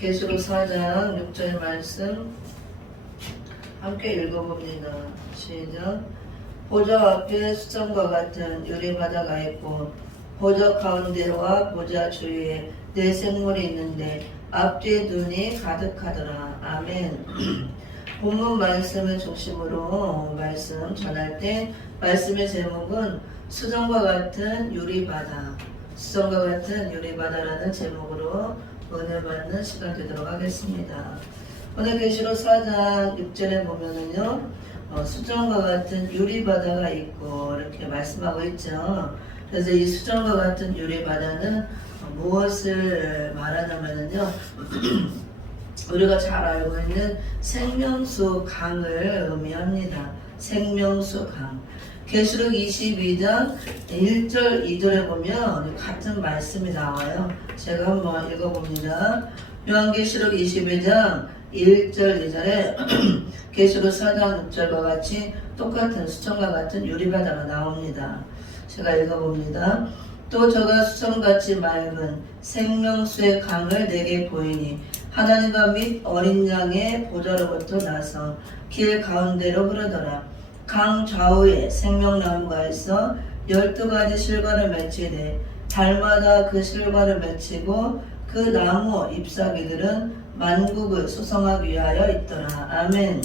계시록 4장 6절 말씀 함께 읽어봅니다. 시작. 보좌 앞에 수정과 같은 유리바다가 있고 보좌 가운데와 보좌 주위에 네 생물이 있는데 앞뒤에 눈이 가득하더라. 아멘. 본문 말씀을 중심으로 말씀 전할 때 말씀의 제목은 수정과 같은 유리바다, 수정과 같은 유리바다라는 제목으로 은혜 받는 시간 되도록 하겠습니다. 오늘 계시록 4장 6절에 보면은요, 수정과 같은 유리바다가 있고 이렇게 말씀하고 있죠. 그래서 이 수정과 같은 유리바다는 무엇을 말하냐면요, 우리가 잘 알고 있는 생명수 강을 의미합니다. 생명수 강. 계시록 22장 1절 2절에 보면 같은 말씀이 나와요. 제가 한번 읽어봅니다. 요한계시록 22장 1절 2절에 계시록 4장 6절과 같이 똑같은 수정과 같은 유리바다가 나옵니다. 제가 읽어봅니다. 또 저가 수정같이 맑은 생명수의 강을 내게 보이니 하나님과 및 어린 양의 보좌로부터 나서 길 가운데로 흐르더라. 강 좌우에 생명나무가 있어 12가지 실과를 맺히되 달마다 그 실과를 맺히고 그 나무 잎사귀들은 만국을 수성하기 위하여 있더라. 아멘.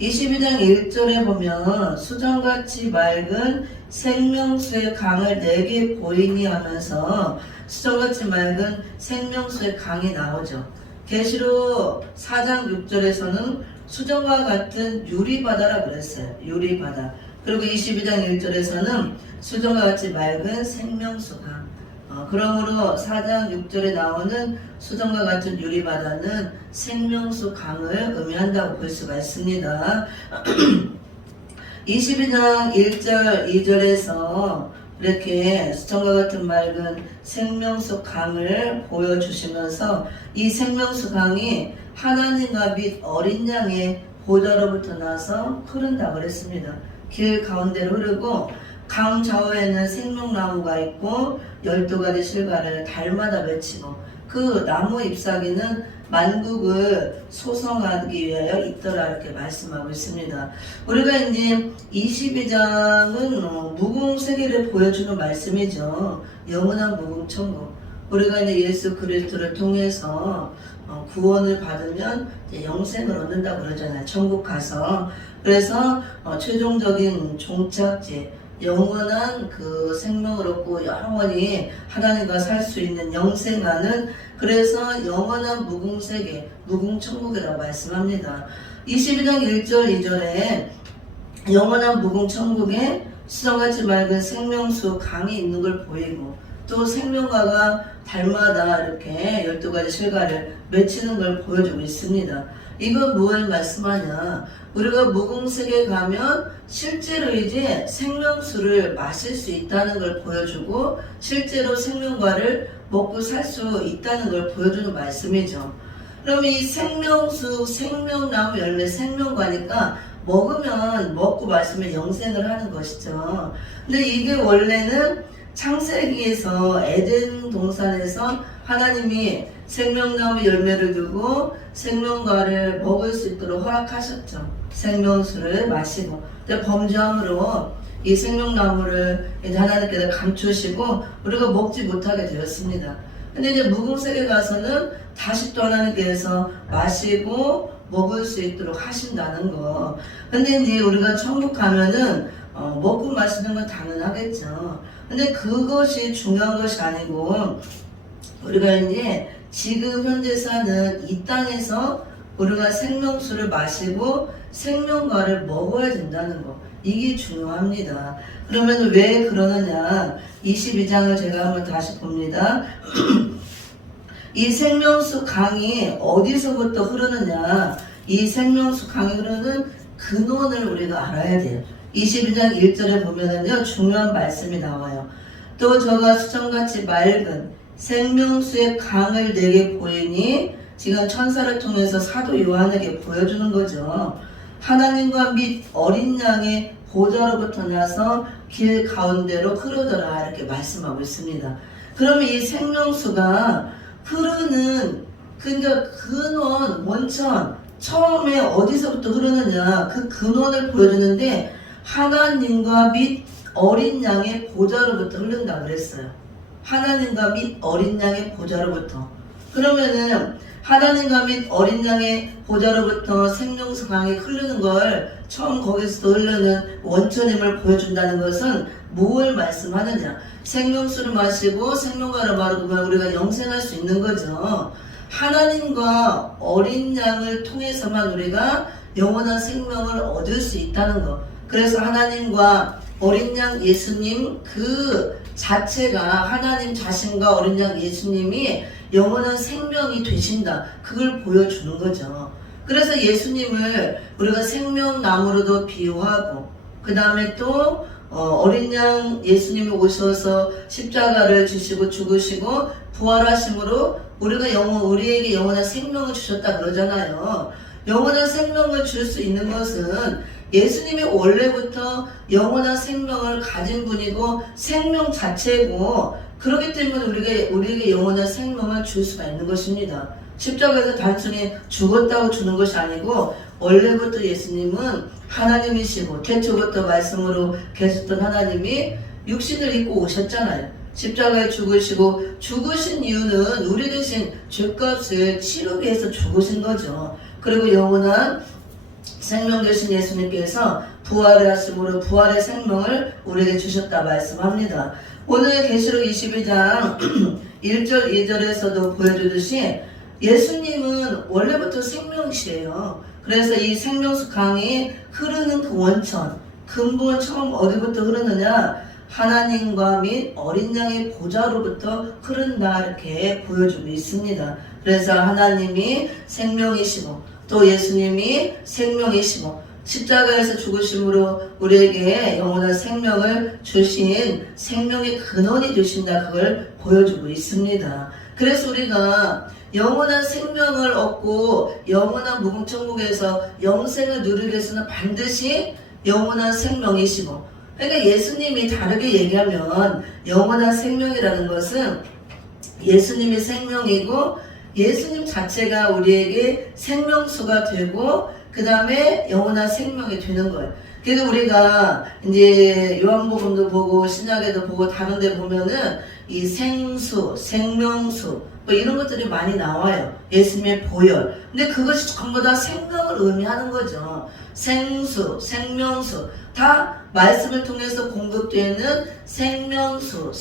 22장 1절에 보면 수정같이 맑은 생명수의 강을 내게 보이니 하면서 수정같이 맑은 생명수의 강이 나오죠. 계시록 4장 6절에서는 수정과 같은 유리바다라 그랬어요. 유리바다. 그리고 22장 1절에서는 수정과 같이 맑은 생명수 강. 그러므로 4장 6절에 나오는 수정과 같은 유리바다는 생명수 강을 의미한다고 볼 수가 있습니다. 22장 1절 2절에서 이렇게 수정과 같은 맑은 생명수 강을 보여주시면서 이 생명수 강이 하나님과 및 어린 양의 보좌로부터 나서 흐른다고 그랬습니다. 길 가운데로 흐르고 강 좌우에는 생명나무가 있고 12가지 실과를 달마다 맺히고 그 나무 잎사귀는 만국을 소성하기 위하여 있더라 이렇게 말씀하고 있습니다. 우리가 이제 22장은 무궁세계를 보여주는 말씀이죠. 영원한 무궁천국. 우리가 이제 예수 그리스도를 통해서 구원을 받으면 영생을 얻는다고 그러잖아요. 천국 가서. 그래서 최종적인 종착지, 영원한 그 생명을 얻고 영원히 하나님과 살 수 있는 영생하는, 그래서 영원한 무궁세계, 무궁천국이라고 말씀합니다. 22장 1절 2절에 영원한 무궁천국에 수정같이 맑은 생명수 강이 있는 걸 보이고 또 생명과가 달마다 이렇게 12가지 실과를 맺히는 걸 보여주고 있습니다. 이거 뭘 말씀하냐? 우리가 무궁세계에 가면 실제로 이제 생명수를 마실 수 있다는 걸 보여주고 실제로 생명과를 먹고 살 수 있다는 걸 보여주는 말씀이죠. 그럼 이 생명수, 생명나무 열매, 생명과니까 먹으면 먹고 마시면 영생을 하는 것이죠. 근데 이게 원래는 창세기에서 에덴 동산에서 하나님이 생명나무 열매를 두고 생명과를 먹을 수 있도록 허락하셨죠. 생명수를 마시고. 근데 범죄함으로 이 생명나무를 이제 하나님께서 감추시고 우리가 먹지 못하게 되었습니다. 근데 이제 무궁세계 가서는 다시 또 하나님께서 마시고 먹을 수 있도록 하신다는 거. 근데 이제 우리가 천국 가면은 먹고 마시는 건 당연하겠죠. 근데 그것이 중요한 것이 아니고 우리가 이제 지금 현재 사는 이 땅에서 우리가 생명수를 마시고 생명과를 먹어야 된다는 거. 이게 중요합니다. 그러면 왜 그러느냐? 22장을 제가 한번 다시 봅니다. 이 생명수 강이 어디서부터 흐르느냐? 이 생명수 강이 흐르는 근원을 우리가 알아야 돼요. 22장 1절에 보면은요, 중요한 말씀이 나와요. 또 저가 수정같이 맑은 생명수의 강을 내게 보이니, 지금 천사를 통해서 사도 요한에게 보여주는 거죠. 하나님과 및 어린 양의 보좌로부터 나서 길 가운데로 흐르더라 이렇게 말씀하고 있습니다. 그러면 이 생명수가 흐르는 근데 근원, 원천, 처음에 어디서부터 흐르느냐 그 근원을 보여주는데 하나님과 및 어린 양의 보좌로부터 흐른다 그랬어요. 하나님과 및 어린 양의 보좌로부터. 그러면은 하나님과 및 어린 양의 보좌로부터 생명수 강이 흐르는 걸 처음 거기서 흐르는 원천임을 보여준다는 것은 무엇을 말씀하느냐? 생명수를 마시고 생명가를 마르면 우리가 영생할 수 있는 거죠. 하나님과 어린 양을 통해서만 우리가 영원한 생명을 얻을 수 있다는 것. 그래서 하나님과 어린 양 예수님 그 자체가 하나님 자신과 어린 양 예수님이 영원한 생명이 되신다. 그걸 보여주는 거죠. 그래서 예수님을 우리가 생명나무로도 비유하고 그 다음에 또 어린 양 예수님이 오셔서 십자가를 지시고 죽으시고 부활하심으로 우리에게 영원한 생명을 주셨다 그러잖아요. 영원한 생명을 줄 수 있는 것은 예수님이 원래부터 영원한 생명을 가진 분이고 생명 자체고 그렇기 때문에 우리에게 영원한 생명을 줄 수가 있는 것입니다. 십자가에서 단순히 죽었다고 주는 것이 아니고 원래부터 예수님은 하나님이시고 태초부터 말씀으로 계셨던 하나님이 육신을 입고 오셨잖아요. 십자가에 죽으시고 죽으신 이유는 우리 대신 죄값을 치르기 위해서 죽으신 거죠. 그리고 영원한 생명 되신 예수님께서 부활을 하심으로 부활의 생명을 우리에게 주셨다 말씀합니다. 오늘 계시록 22장 1절 2절에서도 보여주듯이 예수님은 원래부터 생명이시래요. 그래서 이 생명수 강이 흐르는 그 원천, 근본 처음 어디부터 흐르느냐? 하나님과 및 어린 양의 보좌로부터 흐른다 이렇게 보여주고 있습니다. 그래서 하나님이 생명이시고 또 예수님이 생명이시고 십자가에서 죽으심으로 우리에게 영원한 생명을 주신 생명의 근원이 되신다 그걸 보여주고 있습니다. 그래서 우리가 영원한 생명을 얻고 영원한 무궁천국에서 영생을 누리기 위해서는 반드시 영원한 생명이시고 그러니까 예수님이 다르게 얘기하면 영원한 생명이라는 것은 예수님이 생명이고 예수님 자체가 우리에게 생명수가 되고 그 다음에 영원한 생명이 되는 거예요. 그래서 우리가 이제 요한복음도 보고 신약에도 보고 다른 데 보면은 이 생수, 생명수 뭐 이런 것들이 많이 나와요. 예수님의 보혈. 근데 그것이 전부 다 생명을 의미하는 거죠. 생수, 생명수 다 말씀을 통해서 공급되는 생명수,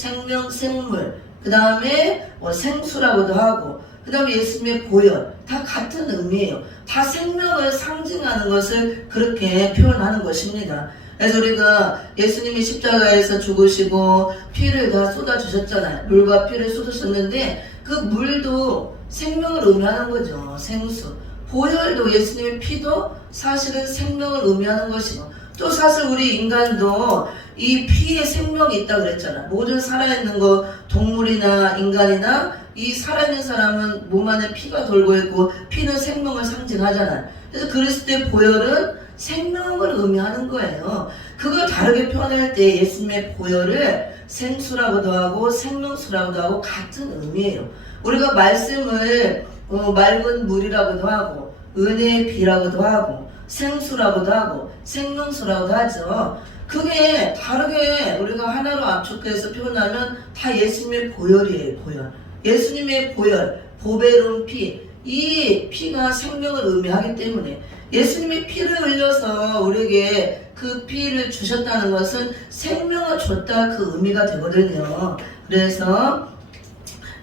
생물 그 다음에 뭐 생수라고도 하고 그 다음에 예수님의 보혈 다 같은 의미예요. 다 생명을 상징하는 것을 그렇게 표현하는 것입니다. 그래서 우리가 예수님이 십자가에서 죽으시고 피를 다 쏟아주셨잖아요. 물과 피를 쏟으셨는데 그 물도 생명을 의미하는 거죠. 생수. 보혈도 예수님의 피도 사실은 생명을 의미하는 것이고 또 사실 우리 인간도 이 피에 생명이 있다고 그랬잖아. 모든 살아있는 거 동물이나 인간이나 이 살아있는 사람은 몸 안에 피가 돌고 있고 피는 생명을 상징하잖아. 그래서 그리스도의 보혈은 생명을 의미하는 거예요. 그걸 다르게 표현할 때 예수님의 보혈을 생수라고도 하고 생명수라고도 하고 같은 의미예요. 우리가 말씀을 맑은 물이라고도 하고 은혜의 비라고도 하고 생수라고도 하고 생명수라고도 하죠. 그게 다르게 우리가 하나로 압축해서 표현하면 다 예수님의 보혈이에요. 보혈. 예수님의 보혈, 보배로운 피, 이 피가 생명을 의미하기 때문에 예수님이 피를 흘려서 우리에게 그 피를 주셨다는 것은 생명을 줬다 그 의미가 되거든요. 그래서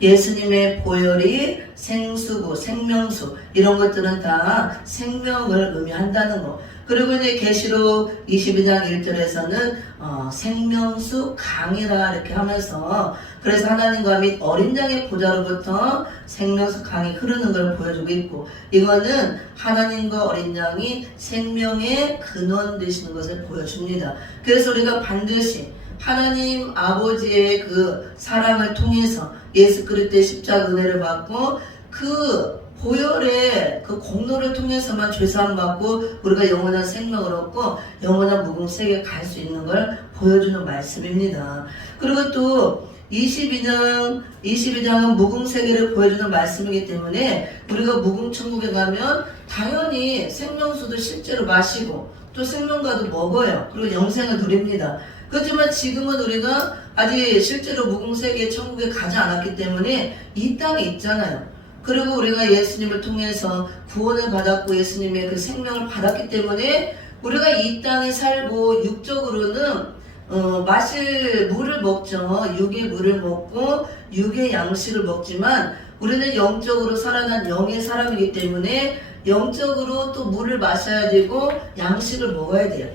예수님의 보혈이 생수고 생명수 이런 것들은 다 생명을 의미한다는 거. 그리고 이제 계시록 22장 1절에서는 생명수 강이라 이렇게 하면서 그래서 하나님과 및 어린 양의 보좌로부터 생명수 강이 흐르는 걸 보여주고 있고 이거는 하나님과 어린 양이 생명의 근원 되시는 것을 보여줍니다. 그래서 우리가 반드시 하나님 아버지의 그 사랑을 통해서 예수 그리스도의 십자가 은혜를 받고 그 보혈의 그 공로를 통해서만 죄사함 받고 우리가 영원한 생명을 얻고 영원한 무궁세계에 갈 수 있는 걸 보여주는 말씀입니다. 그리고 또 22장은 무궁세계를 보여주는 말씀이기 때문에 우리가 무궁천국에 가면 당연히 생명수도 실제로 마시고 또 생명과도 먹어요. 그리고 영생을 누립니다. 그렇지만 지금은 우리가 아직 실제로 무궁세계 천국에 가지 않았기 때문에 이 땅에 있잖아요. 그리고 우리가 예수님을 통해서 구원을 받았고 예수님의 그 생명을 받았기 때문에 우리가 이 땅에 살고 육적으로는 마실 물을 먹죠. 육의 물을 먹고 육의 양식을 먹지만 우리는 영적으로 살아난 영의 사람이기 때문에 영적으로 또 물을 마셔야 되고 양식을 먹어야 돼요.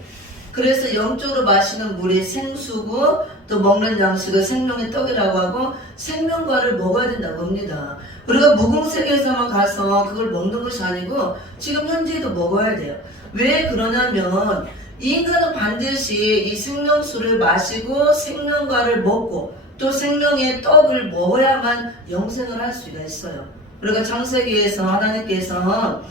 그래서 영적으로 마시는 물이 생수고 또 먹는 양식을 생명의 떡이라고 하고 생명과를 먹어야 된다고 합니다. 우리가 무궁세계에서만 가서 그걸 먹는 것이 아니고 지금 현재에도 먹어야 돼요. 왜 그러냐면 이 인간은 반드시 이 생명수를 마시고 생명과를 먹고 또 생명의 떡을 먹어야만 영생을 할 수가 있어요. 우리가 창세기에서 하나님께서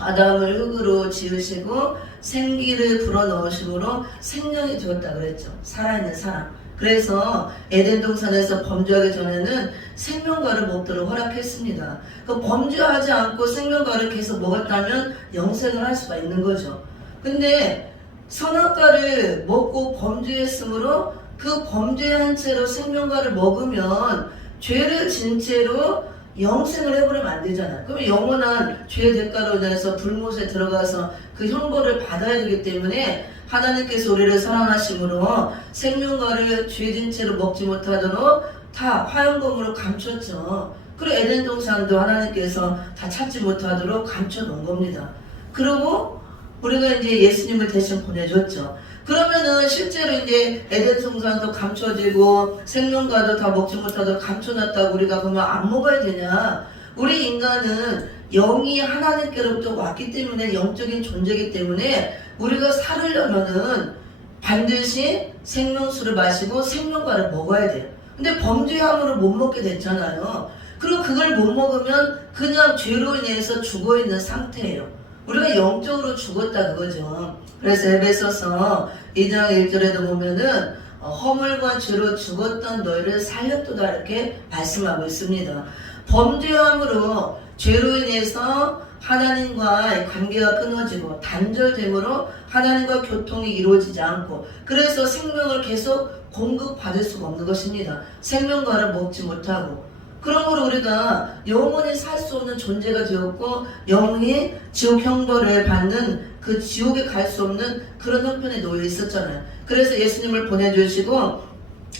아담을 흙으로 지으시고 생기를 불어넣으심으로 생명이 되었다 그랬죠. 살아있는 사람. 그래서 에덴 동산에서 범죄하기 전에는 생명과를 먹도록 허락했습니다. 그 범죄하지 않고 생명과를 계속 먹었다면 영생을 할 수가 있는 거죠. 근데 선악과를 먹고 범죄했으므로 그 범죄한 채로 생명과를 먹으면 죄를 진 채로 영생을 해버리면 안 되잖아요. 그럼 영원한 죄의 대가로 인해서 불못에 들어가서 그 형벌을 받아야 되기 때문에 하나님께서 우리를 사랑하심으로 생명과를 죄진 채로 먹지 못하도록 다 화영검으로 감췄죠. 그리고 에덴 동산도 하나님께서 다 찾지 못하도록 감춰놓은 겁니다. 그리고 우리가 이제 예수님을 대신 보내줬죠. 그러면은 실제로 이제 에덴 동산도 감춰지고 생명과도 다 먹지 못하도록 감춰놨다고 우리가 그러면 안 먹어야 되냐? 우리 인간은 영이 하나님께로부터 왔기 때문에 영적인 존재이기 때문에 우리가 살으려면은 반드시 생명수를 마시고 생명과를 먹어야 돼요. 근데 범죄함으로 못 먹게 됐잖아요. 그리고 그걸 못 먹으면 그냥 죄로 인해서 죽어있는 상태예요. 우리가 영적으로 죽었다 그거죠. 그래서 에베소서 2장 1절에도 보면은 허물과 죄로 죽었던 너희를 살렸도다 이렇게 말씀하고 있습니다. 범죄함으로 죄로 인해서 하나님과의 관계가 끊어지고 단절됨으로 하나님과 교통이 이루어지지 않고 그래서 생명을 계속 공급받을 수가 없는 것입니다. 생명과를 먹지 못하고 그러므로 우리가 영원히 살 수 없는 존재가 되었고 영이 지옥 형벌을 받는 그 지옥에 갈 수 없는 그런 형편에 놓여 있었잖아요. 그래서 예수님을 보내주시고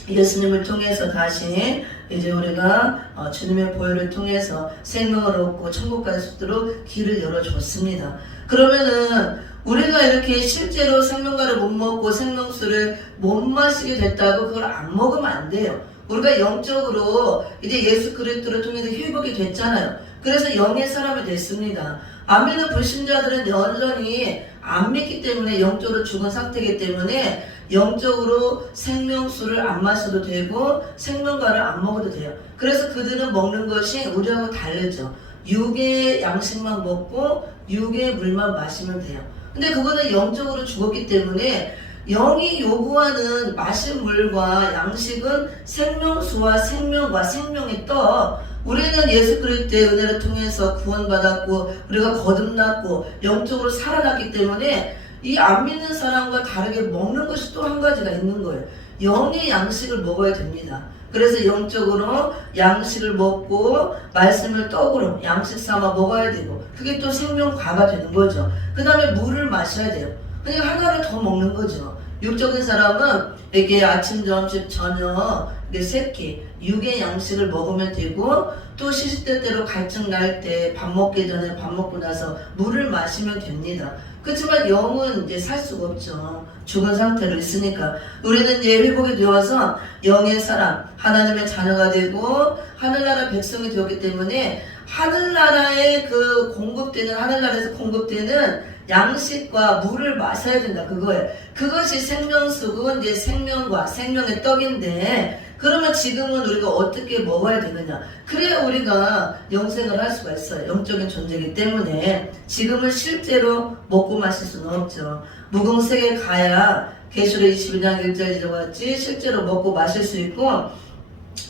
예수님을 통해서 다시 이제 우리가 주님의 보혈을 통해서 생명을 얻고 천국 갈 수 있도록 길을 열어줬습니다. 그러면은 우리가 이렇게 실제로 생명과를 못 먹고 생명수를 못 마시게 됐다고 그걸 안 먹으면 안 돼요. 우리가 영적으로 이제 예수 그리스도를 통해서 회복이 됐잖아요. 그래서 영의 사람이 됐습니다. 안 믿는 불신자들은 여전히 안 믿기 때문에 영적으로 죽은 상태이기 때문에 영적으로 생명수를 안 마셔도 되고 생명과를 안 먹어도 돼요. 그래서 그들은 먹는 것이 우리하고 다르죠. 육의 양식만 먹고 육의 물만 마시면 돼요. 근데 그거는 영적으로 죽었기 때문에 영이 요구하는 마실 물과 양식은 생명수와 생명과 생명의 떡. 우리는 예수 그리스도의 은혜를 통해서 구원받았고 우리가 거듭났고 영적으로 살아났기 때문에 이 안 믿는 사람과 다르게 먹는 것이 또 한 가지가 있는 거예요. 영의 양식을 먹어야 됩니다. 그래서 영적으로 양식을 먹고 말씀을 떡으로 양식 삼아 먹어야 되고 그게 또 생명과가 되는 거죠. 그 다음에 물을 마셔야 돼요. 그러니까 하나를 더 먹는 거죠. 육적인 사람은 이렇게 아침, 점심, 저녁, 세끼, 육의 양식을 먹으면 되고 또 시시때때로 갈증 날 때 밥 먹기 전에 밥 먹고 나서 물을 마시면 됩니다. 그렇지만 영은 이제 살 수가 없죠. 죽은 상태로 있으니까. 우리는 이제 회복이 되어서 영의 사람, 하나님의 자녀가 되고 하늘나라 백성이 되었기 때문에 하늘나라에 그 공급되는, 하늘나라에서 공급되는 양식과 물을 마셔야 된다 그거예요. 그것이 생명수고 이제 생명과 생명의 떡인데 그러면 지금은 우리가 어떻게 먹어야 되느냐? 그래야 우리가 영생을 할 수가 있어요. 영적인 존재이기 때문에 지금은 실제로 먹고 마실 수는 없죠. 무궁세계 가야 계시록 22장 1절에 같이 실제로 먹고 마실 수 있고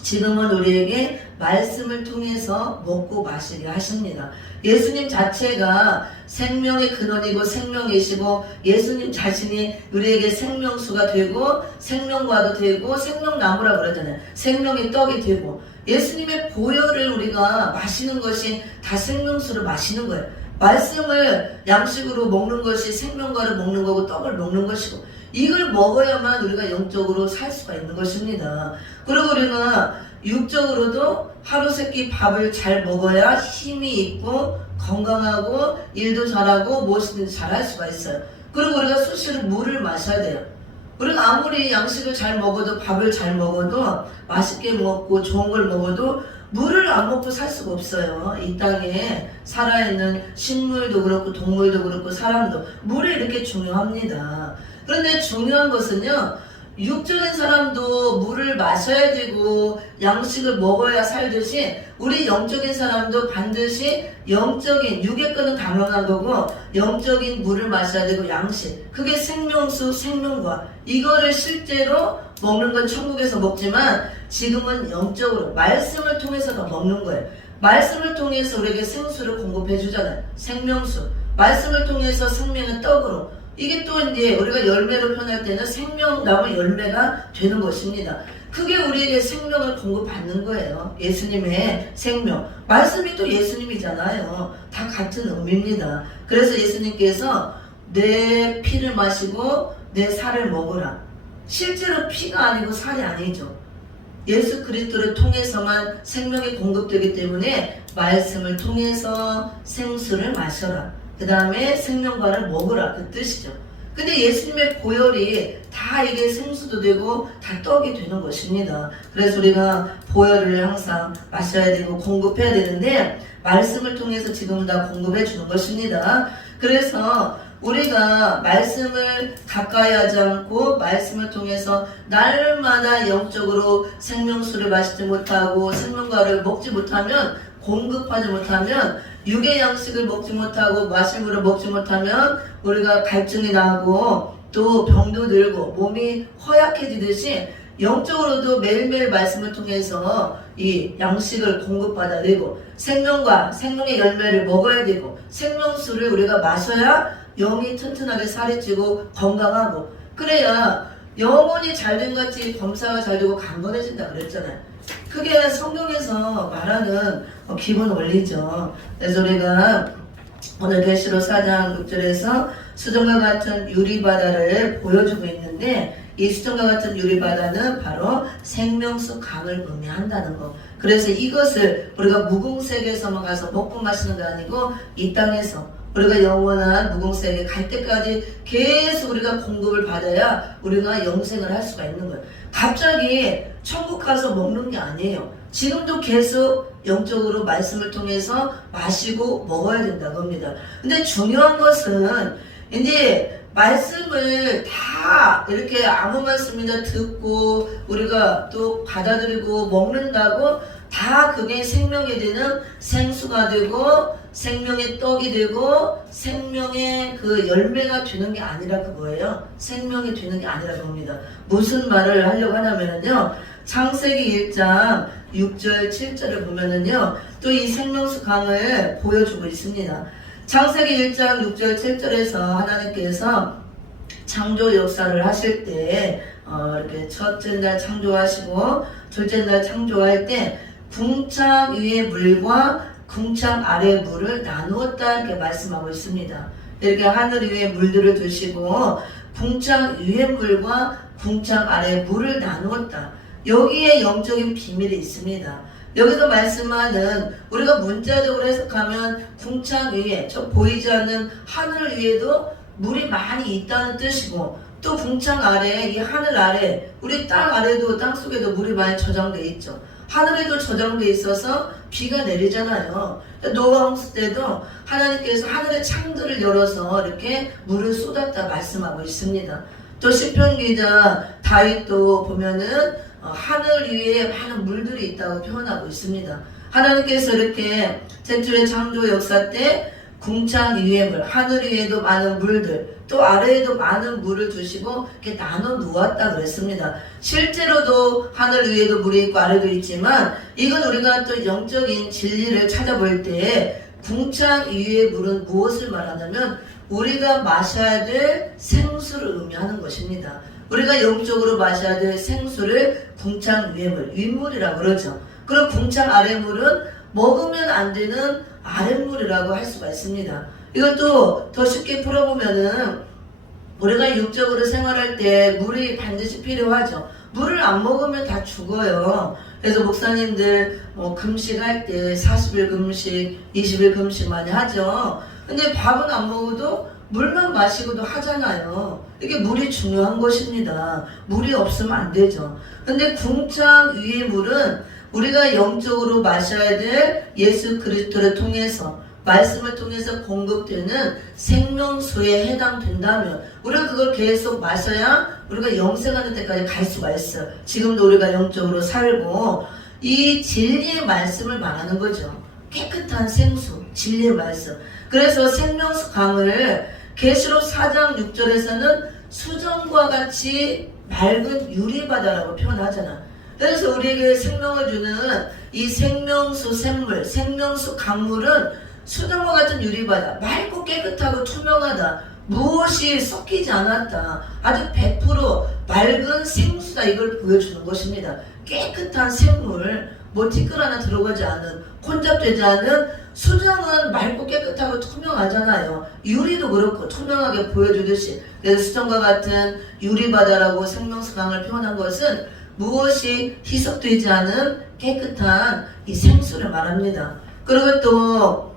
지금은 우리에게 말씀을 통해서 먹고 마시게 하십니다. 예수님 자체가 생명의 근원이고 생명이시고 예수님 자신이 우리에게 생명수가 되고 생명과도 되고 생명나무라고 그러잖아요. 생명의 떡이 되고 예수님의 보혈을 우리가 마시는 것이 다 생명수를 마시는 거예요. 말씀을 양식으로 먹는 것이 생명과를 먹는 거고 떡을 먹는 것이고 이걸 먹어야만 우리가 영적으로 살 수가 있는 것입니다. 그리고 우리가 육적으로도 하루 세끼 밥을 잘 먹어야 힘이 있고 건강하고 일도 잘하고 무엇이든지 잘할 수가 있어요. 그리고 우리가 수시로 물을 마셔야 돼요. 우리가 아무리 양식을 잘 먹어도 밥을 잘 먹어도 맛있게 먹고 좋은 걸 먹어도 물을 안 먹고 살 수가 없어요. 이 땅에 살아있는 식물도 그렇고 동물도 그렇고 사람도 물이 이렇게 중요합니다. 그런데 중요한 것은요, 육적인 사람도 물을 마셔야 되고 양식을 먹어야 살듯이 우리 영적인 사람도 반드시 영적인 육의 거는 당연한 거고 영적인 물을 마셔야 되고 양식, 그게 생명수 생명과 이거를 실제로 먹는 건 천국에서 먹지만 지금은 영적으로 말씀을 통해서 더 먹는 거예요. 말씀을 통해서 우리에게 생수를 공급해 주잖아요. 생명수, 말씀을 통해서 생명의 떡으로, 이게 또 이제 우리가 열매로 표현할 때는 생명나무 열매가 되는 것입니다. 그게 우리에게 생명을 공급받는 거예요. 예수님의 생명. 말씀이 또 예수님이잖아요. 다 같은 의미입니다. 그래서 예수님께서 내 피를 마시고 내 살을 먹으라. 실제로 피가 아니고 살이 아니죠. 예수 그리스도를 통해서만 생명이 공급되기 때문에 말씀을 통해서 생수를 마셔라. 그 다음에 생명과를 먹으라, 그 뜻이죠. 근데 예수님의 보혈이 다 이게 생수도 되고 다 떡이 되는 것입니다. 그래서 우리가 보혈을 항상 마셔야 되고 공급해야 되는데 말씀을 통해서 지금 다 공급해 주는 것입니다. 그래서 우리가 말씀을 가까이 하지 않고 말씀을 통해서 날마다 영적으로 생명수를 마시지 못하고 생명과를 먹지 못하면, 공급하지 못하면, 육의 양식을 먹지 못하고 마실 물을 먹지 못하면 우리가 갈증이 나고 또 병도 들고 몸이 허약해지듯이 영적으로도 매일매일 말씀을 통해서 이 양식을 공급받아야 되고 생명과 생명의 열매를 먹어야 되고 생명수를 우리가 마셔야 영이 튼튼하게 살이 찌고 건강하고, 그래야 영혼이 잘된 같이 범사가 잘되고 강건해진다 그랬잖아요. 그게 성경에서 말하는 기본 원리죠. 그래서 우리가 오늘 계시록 4장 6절에서 수정과 같은 유리바다를 보여주고 있는데 이 수정과 같은 유리바다는 바로 생명수 강을 의미한다는 거. 그래서 이것을 우리가 무궁색에서만 가서 먹고 마시는 게 아니고 이 땅에서 우리가 영원한 무궁색에 갈 때까지 계속 우리가 공급을 받아야 우리가 영생을 할 수가 있는 거예요. 갑자기 천국 가서 먹는 게 아니에요. 지금도 계속 영적으로 말씀을 통해서 마시고 먹어야 된다고 합니다. 근데 중요한 것은 이제 말씀을 다 이렇게 아무 말씀이나 듣고 우리가 또 받아들이고 먹는다고 다 그게 생명이 되는 생수가 되고 생명의 떡이 되고 생명의 그 열매가 되는 게 아니라 그거예요. 생명이 되는 게 아니라 그겁니다. 무슨 말을 하려고 하냐면요, 창세기 1장 6절 7절을 보면은요 또 이 생명수 강을 보여주고 있습니다. 창세기 1장 6절 7절에서 하나님께서 창조 역사를 하실 때 이렇게 첫째 날 창조하시고 둘째 날 창조할 때 궁창 위의 물과 궁창 아래의 물을 나누었다 이렇게 말씀하고 있습니다. 이렇게 하늘 위에 물들을 두시고 궁창 위의 물과 궁창 아래의 물을 나누었다. 여기에 영적인 비밀이 있습니다. 여기서 말씀하는 우리가 문자적으로 해석하면 궁창 위에, 저 보이지 않는 하늘 위에도 물이 많이 있다는 뜻이고 또 궁창 아래, 이 하늘 아래, 우리 땅 아래도 땅 속에도 물이 많이 저장돼 있죠. 하늘에도 저장돼 있어서 비가 내리잖아요. 노아 홍수 때도 하나님께서 하늘의 창들을 열어서 이렇게 물을 쏟았다 말씀하고 있습니다. 또 시편 기자 다윗도 보면은 하늘 위에 많은 물들이 있다고 표현하고 있습니다. 하나님께서 이렇게 셋줄의 창조 역사 때 궁창 위의 물, 하늘 위에도 많은 물들, 또 아래에도 많은 물을 두시고 이렇게 나눠 놓았다 그랬습니다. 실제로도 하늘 위에도 물이 있고 아래도 있지만 이건 우리가 또 영적인 진리를 찾아볼 때 궁창 위의 물은 무엇을 말하냐면 우리가 마셔야 될 생수를 의미하는 것입니다. 우리가 영적으로 마셔야 될 생수를 궁창 위의 물, 윗물이라고 그러죠. 그리고 궁창 아래물은 먹으면 안 되는 아랫물이라고 할 수가 있습니다. 이것도 더 쉽게 풀어보면은 우리가 육적으로 생활할 때 물이 반드시 필요하죠. 물을 안 먹으면 다 죽어요. 그래서 목사님들 금식할 때 40일 금식, 20일 금식 많이 하죠. 근데 밥은 안 먹어도 물만 마시고도 하잖아요. 이게 물이 중요한 것입니다. 물이 없으면 안 되죠. 근데 궁창 위의 물은 우리가 영적으로 마셔야 될 예수 그리스도를 통해서 말씀을 통해서 공급되는 생명수에 해당된다면 우리가 그걸 계속 마셔야 우리가 영생하는 데까지 갈 수가 있어요. 지금도 우리가 영적으로 살고 이 진리의 말씀을 말하는 거죠. 깨끗한 생수, 진리의 말씀. 그래서 생명수 강을 계시록 4장 6절에서는 수정과 같이 맑은 유리바다라고 표현하잖아. 그래서 우리에게 생명을 주는 이 생명수 샘물, 생명수 강물은 수정과 같은 유리바다, 맑고 깨끗하고 투명하다. 무엇이 섞이지 않았다. 아주 100% 맑은 생수다. 이걸 보여주는 것입니다. 깨끗한 샘물, 뭐 티끌 하나 들어가지 않은, 혼잡되지 않은 수정은 맑고 깨끗하고 투명하잖아요. 유리도 그렇고 투명하게 보여주듯이. 그래서 수정과 같은 유리바다라고 생명수 강을 표현한 것은 무엇이 희석되지 않은 깨끗한 이 생수를 말합니다. 그리고 또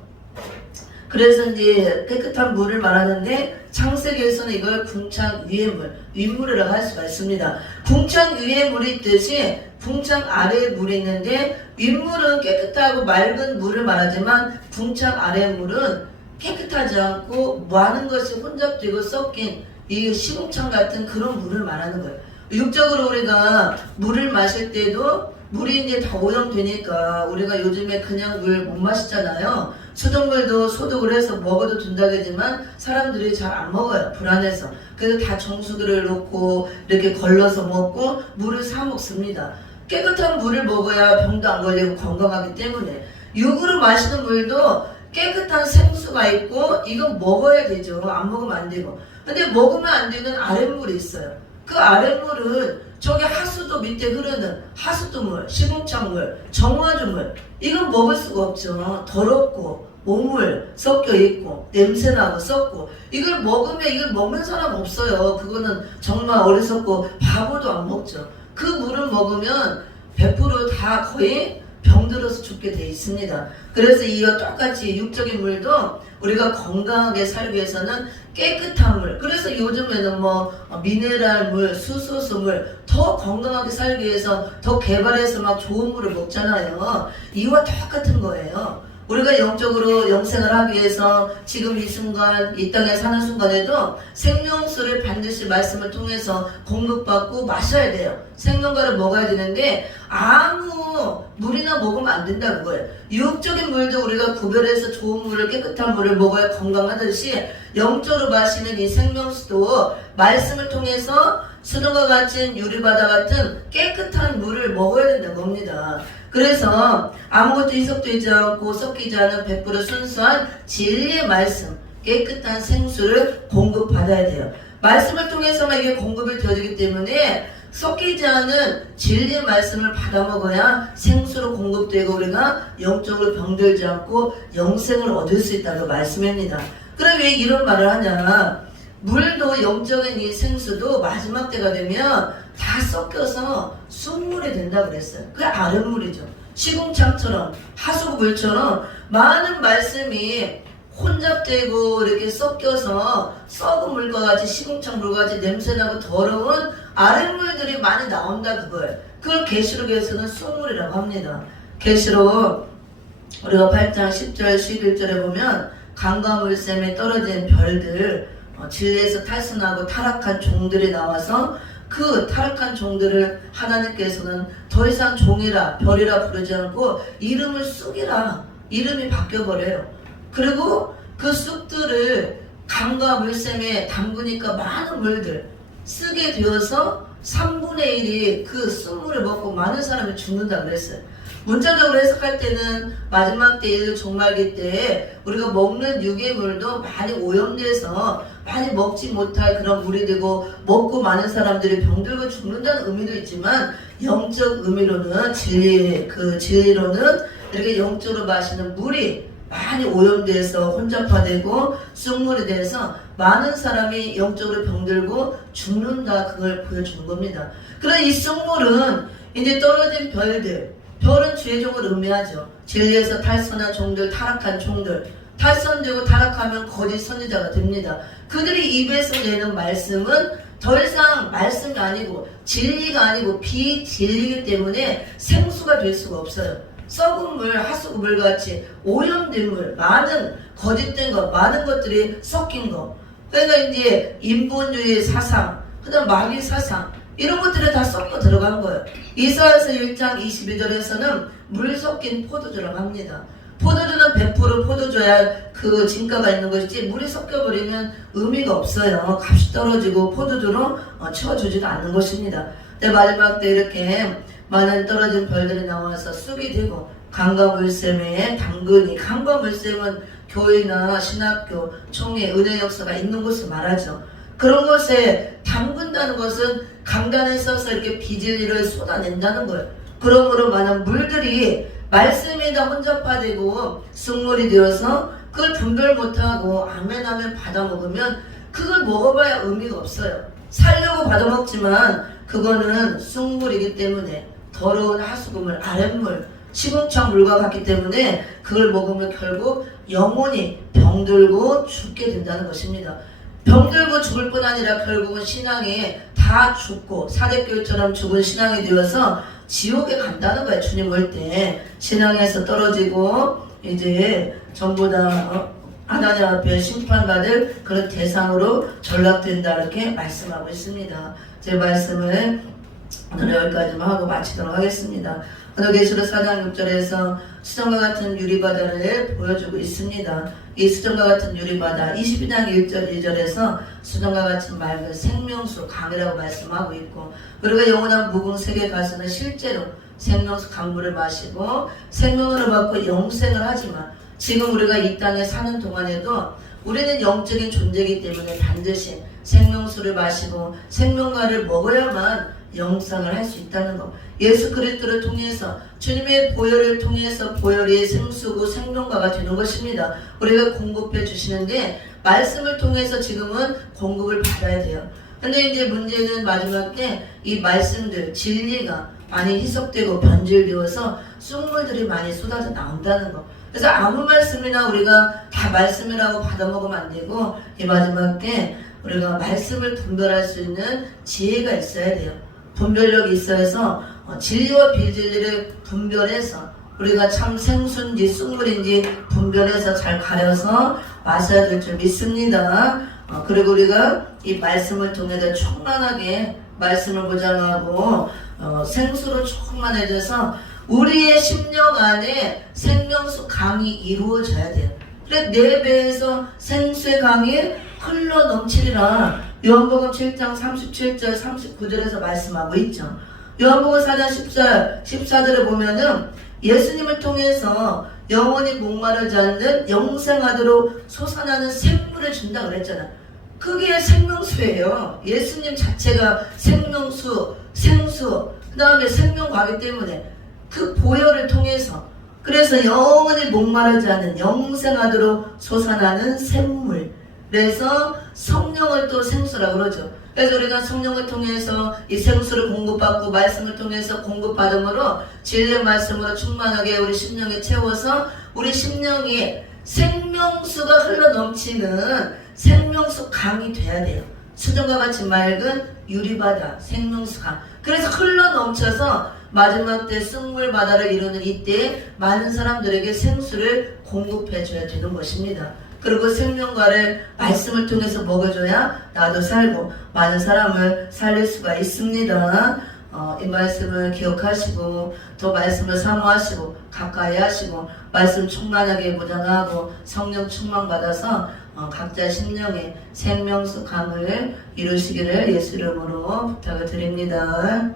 그래서 이제 깨끗한 물을 말하는데 창세기에서는 이걸 궁창 위의 물, 윗물이라고 할 수가 있습니다. 궁창 위의 물이 있듯이 궁창 아래에 물이 있는데 윗물은 깨끗하고 맑은 물을 말하지만 궁창 아래의 물은 깨끗하지 않고 많은 것이 혼잡되고 섞인 이 시궁창 같은 그런 물을 말하는 거예요. 육적으로 우리가 물을 마실 때도 물이 이제 다 오염되니까 우리가 요즘에 그냥 물 못 마시잖아요. 수돗물도 소독을 해서 먹어도 된다겠지만 사람들이 잘 안 먹어요. 불안해서. 그래서 다 정수기를 놓고 이렇게 걸러서 먹고 물을 사 먹습니다. 깨끗한 물을 먹어야 병도 안 걸리고 건강하기 때문에 육으로 마시는 물도 깨끗한 생수가 있고 이건 먹어야 되죠. 안 먹으면 안 되고. 근데 먹으면 안 되는 아랫물이 있어요. 그 아랫물은 저기 하수도 밑에 흐르는 하수도물, 시궁창물, 정화조물 이건 먹을 수가 없죠. 더럽고 오물 섞여 있고 냄새나고 썩고 이걸 먹으면 이걸 먹는 사람 없어요. 그거는 정말 어리석고 바보도 안 먹죠. 그 물을 먹으면 100%다 거의 병들어서 죽게 돼 있습니다. 그래서 이와 똑같이 육적인 물도 우리가 건강하게 살기 위해서는 깨끗한 물, 그래서 요즘에는 뭐 미네랄 물, 수소수물 더 건강하게 살기 위해서 더 개발해서 막 좋은 물을 먹잖아요. 이와 똑같은 거예요. 우리가 영적으로 영생을 하기 위해서 지금 이 순간 이 땅에 사는 순간에도 생명수를 반드시 말씀을 통해서 공급받고 마셔야 돼요. 생명과를 먹어야 되는데 아무 물이나 먹으면 안 된다 그거예요. 육적인 물도 우리가 구별해서 좋은 물을 깨끗한 물을 먹어야 건강하듯이 영적으로 마시는 이 생명수도 말씀을 통해서 수도가 같은 유리바다 같은 깨끗한 물을 먹어야 된다는 겁니다. 그래서 아무것도 희석되지 않고 섞이지 않은 100% 순수한 진리의 말씀, 깨끗한 생수를 공급받아야 돼요. 말씀을 통해서만 이게 공급이 되어지기 때문에 섞이지 않은 진리의 말씀을 받아 먹어야 생수로 공급되고 우리가 영적으로 병들지 않고 영생을 얻을 수 있다고 말씀합니다. 그럼 왜 이런 말을 하냐? 물도 영적인 이 생수도 마지막 때가 되면 다 섞여서 쑥물이 된다고 그랬어요. 그게 아랫물이죠. 시궁창처럼 하수구물처럼 많은 말씀이 혼잡되고 이렇게 섞여서 썩은 물과 같이 시궁창 물과 같이 냄새나고 더러운 아랫물들이 많이 나온다 그거예요. 그걸 계시록에서는 쑥물이라고 합니다. 계시록 우리가 8장 10절 11절에 보면 강과 물샘에 떨어진 별들 진리에서 탈선하고 타락한 종들이 나와서 그 타락한 종들을 하나님께서는 더 이상 종이라 별이라 부르지 않고 이름을 쑥이라 이름이 바뀌어버려요. 그리고 그 쑥들을 강과 물샘에 담그니까 많은 물들 쓰게 되어서 3분의 1이 그 쑥물을 먹고 많은 사람이 죽는다 그랬어요. 문자적으로 해석할 때는 마지막 때의 종말기 때에 우리가 먹는 유기물도 많이 오염돼서 많이 먹지 못할 그런 물이 되고 먹고 많은 사람들이 병들고 죽는다는 의미도 있지만 영적 의미로는 진리로는 이렇게 영적으로 마시는 물이 많이 오염돼서 혼잡화되고 쑥물이 돼서 많은 사람이 영적으로 병들고 죽는다, 그걸 보여주는 겁니다. 그럼 이 쑥물은 이제 떨어진 별은 주의 종을 의미하죠. 진리에서 탈선한 종들, 타락한 종들, 탈선되고 타락하면 거짓 선지자가 됩니다. 그들이 입에서 내는 말씀은 더 이상 말씀이 아니고 진리가 아니고 비진리이기 때문에 생수가 될 수가 없어요. 썩은 물, 하수구물 같이 오염된 물, 많은 거짓된 것, 많은 것들이 섞인 것. 그러니까 이제 인본주의 사상, 그다음 마귀 사상, 이런 것들이 다 섞어 들어간 거예요. 이사야서 1장 22절에서는 물 섞인 포도주라고 합니다. 포도주는 100% 포도주야 그 진가가 있는 것이지 물이 섞여버리면 의미가 없어요. 값이 떨어지고 포도주로 채워주지도 않는 것입니다. 근데 마지막 때 이렇게 많은 떨어진 별들이 나와서 쑥이 되고 강과 물샘에 담그니, 강과 물샘은 교회나 신학교, 총회, 은혜 역사가 있는 곳을 말하죠. 그런 곳에 담근다는 것은 강단에 서서 이렇게 비진리를 쏟아낸다는 거예요. 그러므로 많은 물들이 말씀이 다 혼잡화되고 쑥물이 되어서 그걸 분별 못하고 아멘 받아 먹으면 그걸 먹어봐야 의미가 없어요. 살려고 받아 먹지만 그거는 쑥물이기 때문에 더러운 하수구물, 아랫물, 시궁창 물과 같기 때문에 그걸 먹으면 결국 영혼이 병들고 죽게 된다는 것입니다. 병들고 죽을 뿐 아니라 결국은 신앙이 다 죽고 사대교회처럼 죽은 신앙이 되어서 지옥에 간다는 거예요. 주님 올 때 신앙에서 떨어지고 이제 전부 다 하나님 앞에 심판받을 그런 대상으로 전락된다, 이렇게 말씀하고 있습니다. 제 말씀을 오늘 여기까지만 하고 마치도록 하겠습니다. 오늘 계시록 4장 6절에서 수정과 같은 유리바다를 보여주고 있습니다. 이 수정과 같은 유리바다, 22장 1절 2절에서 수정과 같은 맑은 생명수 강이라고 말씀하고 있고, 우리가 영원한 무궁세계 가서는 실제로 생명수 강물을 마시고 생명을 받고 영생을 하지만 지금 우리가 이 땅에 사는 동안에도 우리는 영적인 존재이기 때문에 반드시 생명수를 마시고 생명과를 먹어야만 영상을 할 수 있다는 것. 예수 그리스도를 통해서 주님의 보혈을 통해서 보혈이 생수고 생명과가 되는 것입니다. 우리가 공급해 주시는데 말씀을 통해서 지금은 공급을 받아야 돼요. 근데 이제 문제는 마지막 때 이 말씀들 진리가 많이 희석되고 변질되어서 쑥물들이 많이 쏟아져 나온다는 것. 그래서 아무 말씀이나 우리가 다 말씀이라고 받아먹으면 안 되고 이 마지막 때 우리가 말씀을 분별할 수 있는 지혜가 있어야 돼요. 분별력이 있어서 진리와 비진리를 분별해서 우리가 참 생수인지 쑥물인지 분별해서 잘 가려서 마셔야 될 줄 믿습니다. 그리고 우리가 이 말씀을 통해서 충만하게 말씀을 보장하고 생수로 충만해져서 우리의 심령 안에 생명수 강이 이루어져야 돼요. 그래 내 배에서 생수의 강이 흘러 넘치리라. 요한복음 7장 37절 39절에서 말씀하고 있죠. 요한복음 4장 14절에 보면은 예수님을 통해서 영원히 목마르지 않는 영생하도록 솟아나는 생물을 준다 그랬잖아. 그게 생명수예요. 예수님 자체가 생명수, 생수, 그 다음에 생명과기 때문에 그 보혈을 통해서 그래서 영원히 목마르지 않는 영생하도록 솟아나는 샘물. 그래서 성령을 또 생수라고 그러죠. 그래서 우리가 성령을 통해서 이 생수를 공급받고 말씀을 통해서 공급받음으로 진리의 말씀으로 충만하게 우리 심령에 채워서 우리 심령이 생명수가 흘러넘치는 생명수 강이 돼야 돼요. 수정과 같이 맑은 유리바다, 생명수 강. 그래서 흘러넘쳐서 마지막 때 쑥물 바다를 이루는 이때 많은 사람들에게 생수를 공급해줘야 되는 것입니다. 그리고 생명과를 말씀을 통해서 먹어줘야 나도 살고 많은 사람을 살릴 수가 있습니다. 이 말씀을 기억하시고 또 말씀을 사모하시고 가까이 하시고 말씀 충만하게 묵상하고 성령 충만 받아서 각자 심령의 생명수 강을 이루시기를 예수 이름으로 부탁을 드립니다.